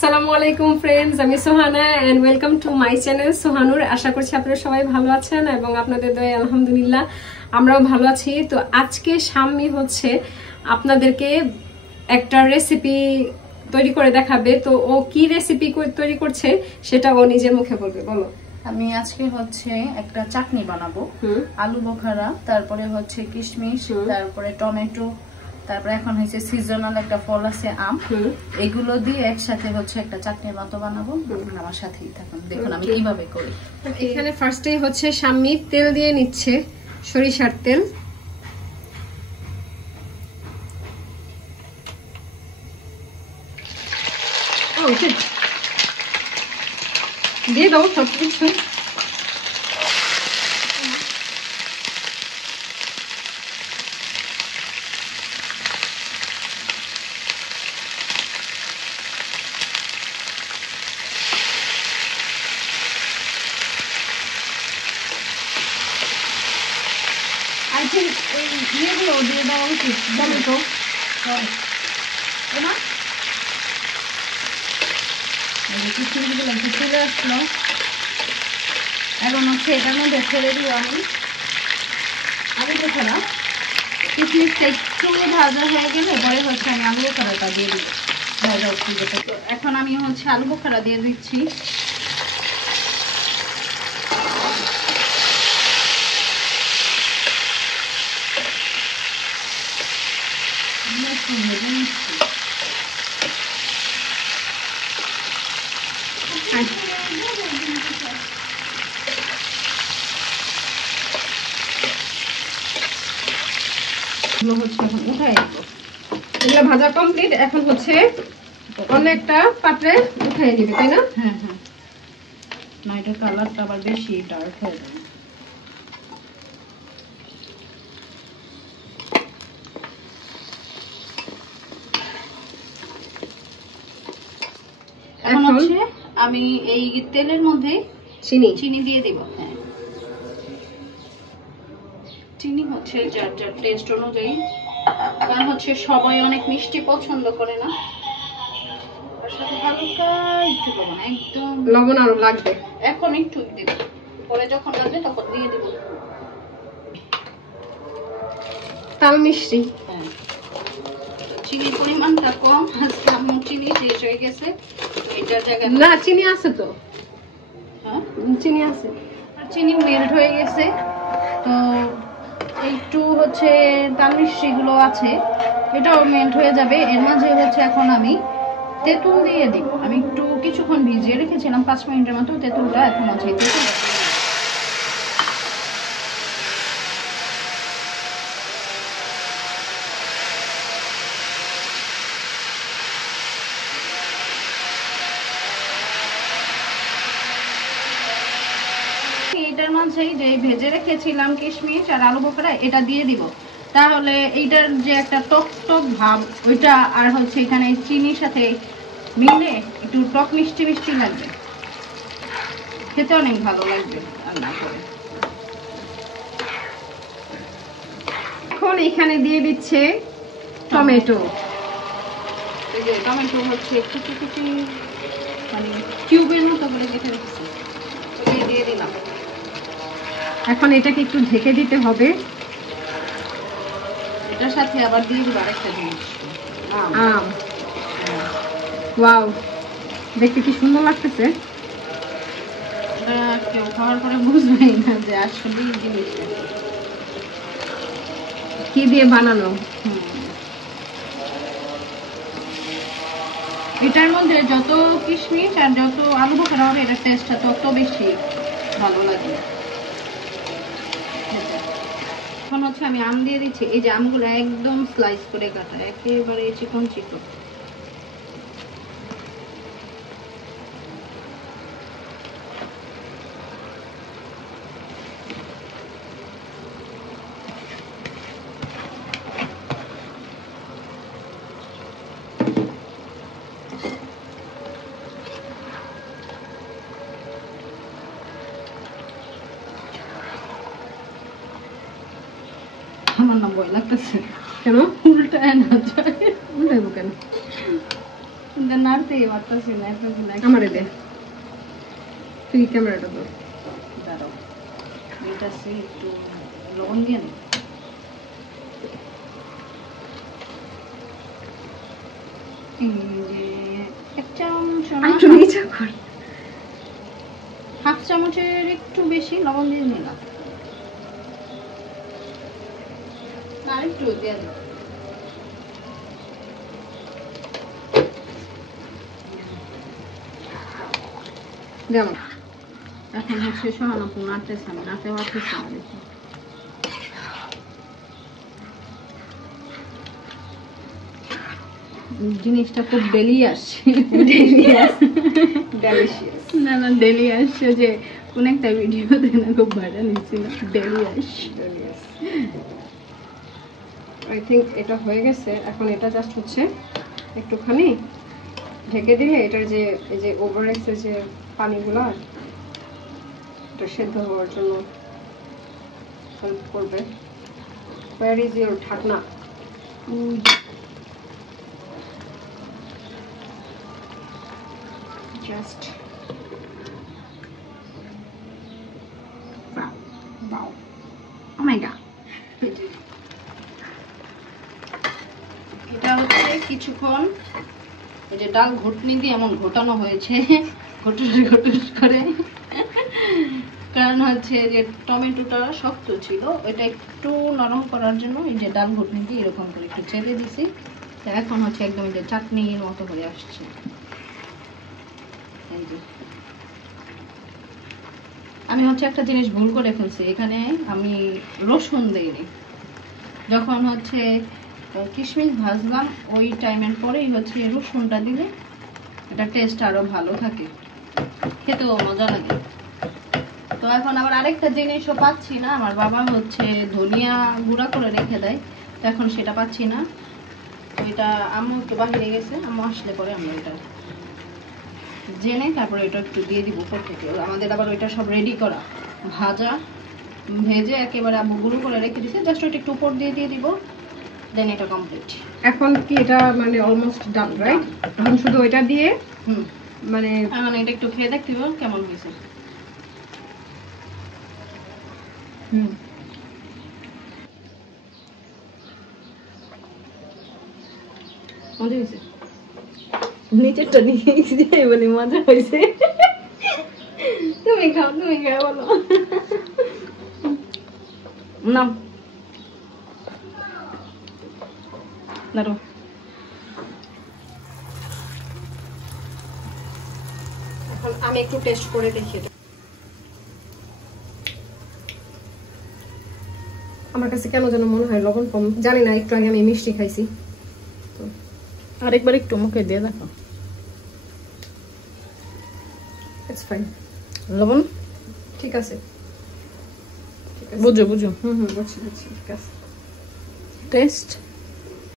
আসসালামু আলাইকুম ফ্রেন্ডস, আমি Sohana and welcome to my channel Sohanur. আশা করছি আপনারা সবাই ভালো আছেন এবং আপনাদের দয়ায় আলহামদুলিল্লাহ আমরাও ভালো আছি। তো আজকে শাম্মী হচ্ছে আপনাদেরকে একটা রেসিপি তৈরি করে দেখাবে। তো ও কি রেসিপি তৈরি করছে সেটা ও নিজের মুখে বলবে। বলো। আমি আজকে হচ্ছে একটা চাটনি বানাবো, আলু বোখারা, তারপরে হচ্ছে কিশমিশ, তারপরে টমেটো, তারপরে এখন হচ্ছে সিজনাল একটা ফল আছে আম, এগুলো দিয়ে একসাথে হচ্ছে একটা চাটনির মতো বানাবো। আমার সাথেই থাকুন, দেখুন আমি কিভাবে করি। এখানে ফার্স্টে হচ্ছে শাম্মী তেল দিয়ে নিচ্ছে, সরিষার তেল। দিয়ে দাও সবকিছু। I think ইয়েগুলো দিয়ে দেওয়া উচিত, টমেটো। চলে আসলো, এখন হচ্ছে এটার মধ্যে ছেড়ে দিব আমি আলু বোখারা। কিশমিশটা একটু ভাজা হয়ে গেলে পরে হচ্ছে আমি আলু বোখারাটা দিয়ে দিব। এখন আমি হচ্ছে আলু বোখারা দিয়ে দিচ্ছি। এগুলো ভাজা কমপ্লিট, এখন হচ্ছে অনেকটা পাত্রে উঠাই দিবে, তাই না? হ্যাঁ হ্যাঁ, না এটা কালারটা আবার বেশি ডার্ক হয়ে যাবে। এখন হচ্ছে আমি এই তেলের মধ্যে চিনি দিয়ে দিব। হ্যাঁ, চিনি হচ্ছে যার যার টেস্ট অনুযায়ী, কারণ হচ্ছে সবাই অনেক মিষ্টি পছন্দ করে না। তার সাথে হালকা একটু লবণ, একদম লবণ আরো লাগবে, এখন একটু দিব, পরে যখন লাগবে তখন দিয়ে দিব। তাল মিষ্টি। হ্যাঁ, চিনির পরিমাণটা কম, আজকে আমার চিনি শেষ হয়ে গেছে। এটার জায়গায় না, চিনি আছে তো। হ্যাঁ, চিনি আছে, আর চিনি মেল্ট হয়ে গেছে। তো একটু হচ্ছে তাল মিষ্টি গুলো আছে, এটাও মেল্ট হয়ে যাবে। এর মাঝে হচ্ছে এখন আমি তেঁতুল দিয়ে দিব। আমি একটু কিছুক্ষণ ভিজিয়ে রেখেছিলাম 5 মিনিটের মতো তেঁতুলটা, এখন হচ্ছে এটার মাঝে যে ভেজে রেখেছিলাম কিশমিশ আর আলু বোখারা, এটা দিয়ে দিব। তাহলে এইটার যে একটা টক টক ভাব, ওইটা আর হচ্ছে এখানে চিনির সাথে মিলে একটু টক মিষ্টি মিষ্টি লাগবে, খেতে অনেক ভালো লাগবে রান্না করে। এখন এখানে দিয়ে দিচ্ছে টমেটো। এই যে টমেটো হচ্ছে কুচি কুচি, মানে কিউবের মতো করে কেটে রেখেছি, ওই দিয়ে দিলাম। এখন এটাকে একটু ঢেকে দিতে হবে। এটার সাথে আবার দিয়ে দিব আরেকটা জিনিস, আম। ওয়াও, দেখতে কি সুন্দর লাগতেছে। কেউ খাওয়ার পরে বুঝবেই না যে আসলে এই জিনিসটা কি দিয়ে বানানো। এটার মধ্যে যত কিশমিশ আর যত আলু বোখারা হবে, এটার টেস্টটা তত বেশি ভালো লাগে। এখন হচ্ছে আমি আম দিয়ে দিচ্ছি। এই যে আমগুলো একদম স্লাইস করে কাটা, একেবারে চিকন চিকন। আমার না ভয় লাগতেছে। কেন? উল্টায় না যায়। উল্টাইবো কেন? নাড়তেই পারতাছি না এতগুলো আমারে দে, তুই ক্যামেরাটা ধর। দাঁড়াও, এটা একটু লবণ দিয়ে নি। এক চামচ, একটু নিচে কর। হাফ চামচের একটু বেশি লবণ দিয়ে নিলাম। আর একটু দিয়ে দিই। যেমন এখন হচ্ছে সোহানাপু নাড়তেছে, আমি নাড়তে পারতেছি না দেখি। জিনিসটা খুব ডেলিয়াস, না না ডেলিয়াস, যে কোন একটা ভিডিওতে না খুব ভাইরাল হয়েছিল ডেলিয়াস। আই থিঙ্ক এটা হয়ে গেছে। এখন এটা জাস্ট হচ্ছে একটুখানি ঢেকে দিলে এটার যে এই যে ওভার এক্সের যে পানিগুলো এটা সেদ্ধ হওয়ার জন্য হেল্প করবে। Where is your ঢাকনা? Just wow. Oh my god. এটা হচ্ছে কিছুক্ষণ এই যে ডাল ঘুটনি দিয়ে এমন ঘোটানো হয়েছে, ঘটুস ঘটুস করে, কারণ হচ্ছে যে টমেটোটা শক্ত ছিল, ওইটা একটু নরম করার জন্য এই যে ডাল ঘুটনি দিয়ে এরকম করে একটু চেলে দিছি। তো এখন হচ্ছে একদম এই যে চাটনির মতো হয়ে আসছে। এই যে আমি হচ্ছে একটা জিনিস ভুল করে ফেলছি, এখানে আমি রসুন দিইনি। যখন হচ্ছে কিশমিশ ভাজলাম ওই টাইমের পরেই হচ্ছে রসুনটা দিলে এটা টেস্ট আরো ভালো থাকে, খেতেও মজা লাগে। তো এখন আবার আরেকটা জিনিসও পাচ্ছি না, আমার বাবা হচ্ছে ধনিয়া গুঁড়া করে রেখে দেয়, তো এখন সেটা পাচ্ছি না। ওইটা আম্মু একটু বাহিরে গেছে, আম্মু আসলে পরে আমরা ওইটা জেনে তারপরে এটা একটু দিয়ে দিব উপর থেকে। আমাদের আবার ওইটা সব রেডি করা, ভাজা ভেজে একেবারে আম্মু গুঁড়ো করে রেখে দিছে, জাস্ট ওইটা একটু উপর দিয়ে দিব, দেন এটা কমপ্লিট। এখন কি এটা মানে অলমোস্ট ডান, রাইট? এখন শুধু ওইটা দিয়ে মানে এখন এটা একটু খেয়ে দেখতে হবে কেমন হয়েছে। মজা হয়েছে, নিচেরটা নিয়ে বলি মজা হয়েছে। তুমি খাও, তুমি খাও, বলো না দাঁড়ো। এখন আমি একটু টেস্ট করে দেখি এটা। আমার কাছে কেন যেন মনে হয় লবণ কম, জানি না, একটু আগে আমি মিষ্টি খাইছি তো। আরেকবার একটু মুখে দিয়ে দেখো। ইটস ফাইন, লবণ ঠিক আছে, ঠিক আছে, বুঝো বুঝো। বুঝছি বুঝছি, ঠিক আছে। টেস্ট